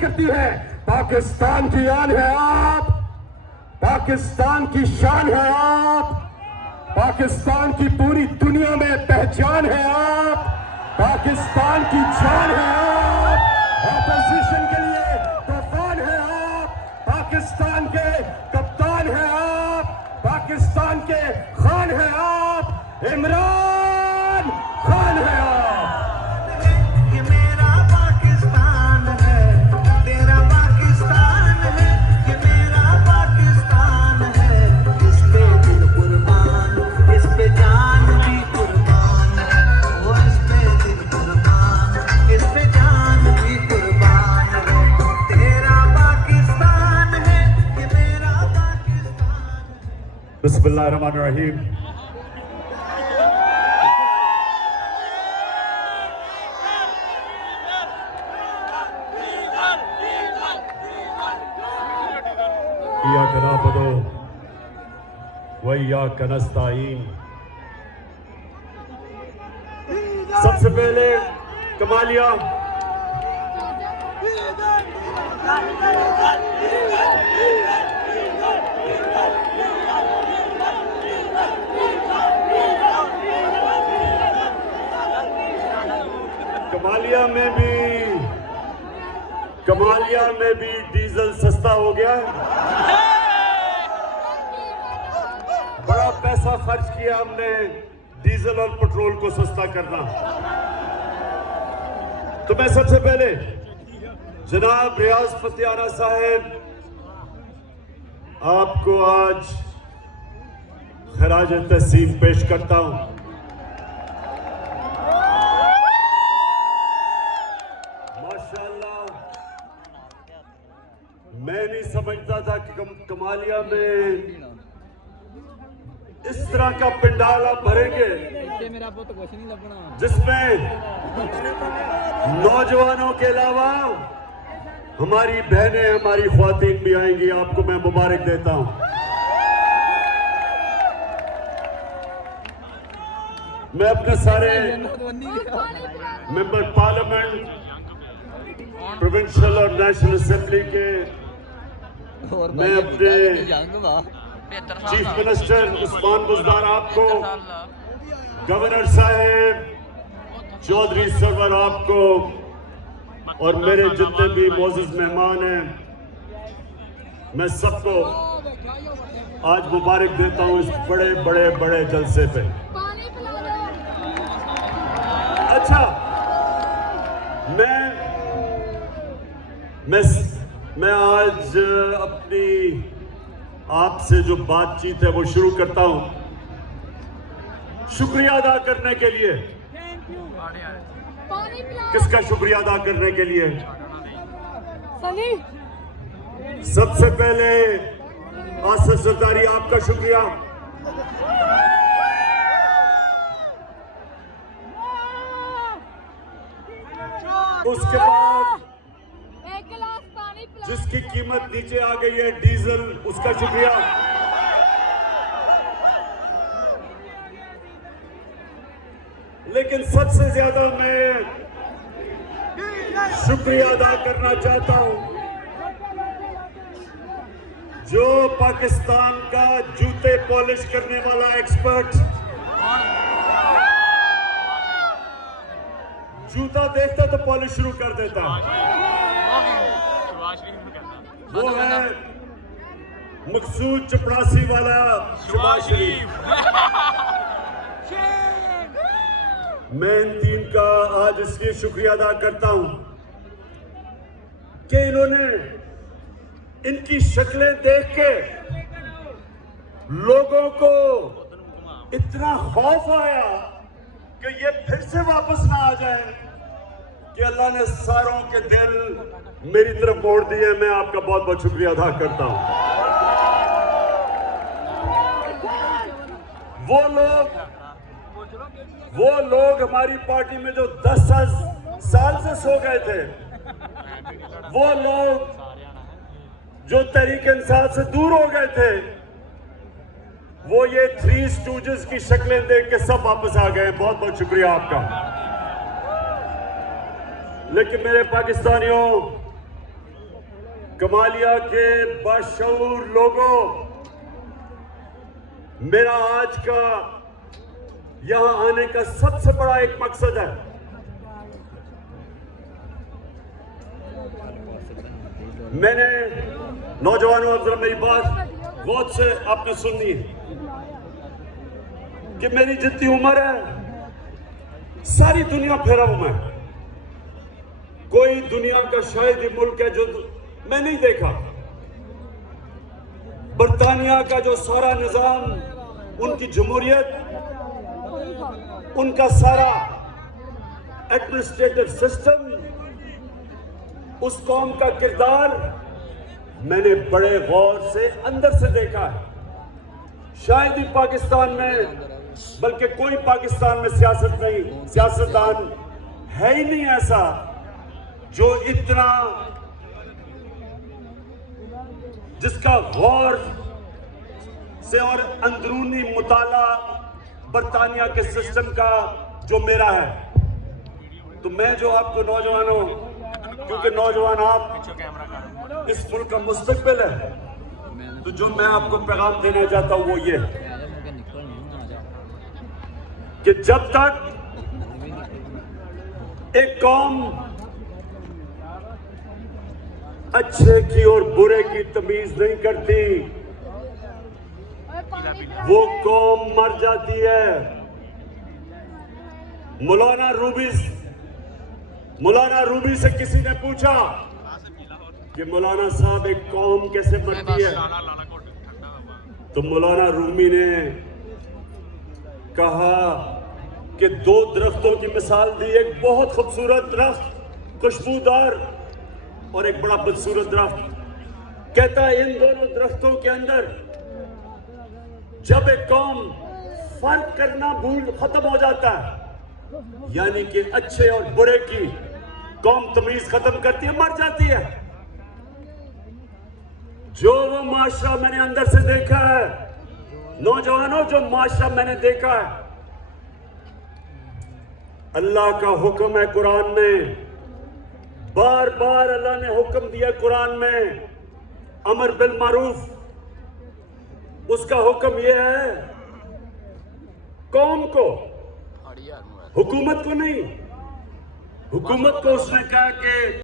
करती है। पाकिस्तान की आन है आप, पाकिस्तान की शान है आप, पाकिस्तान की पूरी दुनिया में पहचान है आप, पाकिस्तान की जान है आप, ऑपोजिशन के लिए तूफान है आप, पाकिस्तान के कप्तान है आप, पाकिस्तान के खान है आप, इमरान खान है आप। ये मेरा पाकिस्तान है, तेरा पाकिस्तान है, ये मेरा पाकिस्तान है, इस पे दिल कुर्बान, इस पे जान भी कुर्बान है, वो इस पे दिल कुर्बान, इस पे जान भी कुर्बान है, तेरा पाकिस्तान है, ये मेरा पाकिस्तान है। बिस्मिल्लाहिर्रहमानिर्रहीम। इय्याका नअबुदु व इय्याका नस्तईन। सबसे पहले कमालिया कमालिया में भी डीजल सस्ता हो गया है। बड़ा पैसा खर्च किया हमने डीजल और पेट्रोल को सस्ता करना। तो मैं सबसे पहले जनाब रियाज फतियाना साहब आपको आज खराज तहसीन पेश करता हूं। मैं नहीं समझता था कि कमालिया में इस तरह का पंडाल आप भरेंगे जिसमें नौजवानों के अलावा हमारी बहनें, हमारी ख्वातीन भी आएंगी। आपको मैं मुबारक देता हूं। मैं अपने सारे मेंबर पार्लियामेंट, प्रोविंशियल और नेशनल असेंबली के, मैं अपने चीफ मिनिस्टर उस्मान बुज़दार आपको, गवर्नर साहब, चौधरी सरवर आपको और मेरे जितने भी मोअज़्ज़िज़ मेहमान हैं, मैं सबको आज मुबारक देता हूं इस बड़े बड़े बड़े जलसे पे। अच्छा, मैं आज अपनी आपसे जो बातचीत है वो शुरू करता हूं शुक्रिया अदा करने के लिए। किसका शुक्रिया अदा करने के लिए? सबसे पहले आसिफ जरदारी आपका शुक्रिया। उसके बाद जिसकी कीमत नीचे आ गई है डीजल, उसका शुक्रिया। लेकिन सबसे ज्यादा मैं शुक्रिया अदा करना चाहता हूं जो पाकिस्तान का जूते पॉलिश करने वाला एक्सपर्ट, जूता देखता तो पॉलिश शुरू कर देता, वो है मकसूद चपरासी वाला शहबाज शरीफ। मैं इन तीन का आज इसलिए शुक्रिया अदा करता हूं कि इन्होंने, इनकी शक्लें देख के लोगों को इतना खौफ आया कि ये फिर से वापस ना आ जाए, कि अल्लाह ने सारों के दिल मेरी तरफ मोड़ दिए। मैं आपका बहुत बहुत शुक्रिया अदा करता हूं। वो लोग हमारी पार्टी में जो 10 साल से सो गए थे, वो लोग जो तहरीक इंसाफ से दूर हो गए थे, वो ये 3 स्टूजेस की शक्लें देख के सब वापस आ गए। बहुत बहुत शुक्रिया आपका। लेकिन मेरे पाकिस्तानियों, कमालिया के बाशऊर लोगों, मेरा आज का यहां आने का सबसे बड़ा एक मकसद है। मैंने नौजवानों, अब जरा मेरी बात गौर से आपने सुननी है कि मेरी जितनी उम्र है सारी दुनिया फेरा हूं मैं। कोई दुनिया का शायद ही मुल्क है जो मैं नहीं देखा। बरतानिया का जो सारा निजाम, उनकी जमहूरियत, उनका सारा एडमिनिस्ट्रेटिव सिस्टम, उस कौम का किरदार मैंने बड़े गौर से अंदर से देखा है। शायद ही पाकिस्तान में, बल्कि कोई पाकिस्तान में सियासतदान है ही नहीं ऐसा जो इतना, जिसका गौर से और अंदरूनी मुताला बरतानिया के सिस्टम का जो मेरा है। तो मैं जो आपको नौजवानों, क्योंकि नौजवान आप इस मुल्क का मुस्तकबिल है, तो जो मैं आपको पैगाम देना चाहता हूं वो ये कि जब तक एक कौम अच्छे की और बुरे की तमीज नहीं करती, वो कौम मर जाती है। मौलाना रूमी से किसी ने पूछा कि मौलाना साहब एक कौम कैसे मरती है, तो मौलाना रूमी ने कहा कि दो दरख्तों की मिसाल दी। एक बहुत खूबसूरत दरख्त खुशबूदार और एक बड़ा बदसूरत दरख्त। कहता है इन दोनों दरख्तों के अंदर जब एक कौम फर्क करना खत्म हो जाता है, यानी कि अच्छे और बुरे की कौम तमीज खत्म करती है, मर जाती है। जो वो माशरा मैंने अंदर से देखा है, नौजवानों, जो माशरा मैंने देखा है, अल्लाह का हुक्म है कुरान में, बार बार अल्लाह ने हुक्म दिया कुरान में, अमर बिल मारूफ। उसका हुक्म यह है कौम को, हुकूमत को नहीं। हुकूमत को उसने कहा कि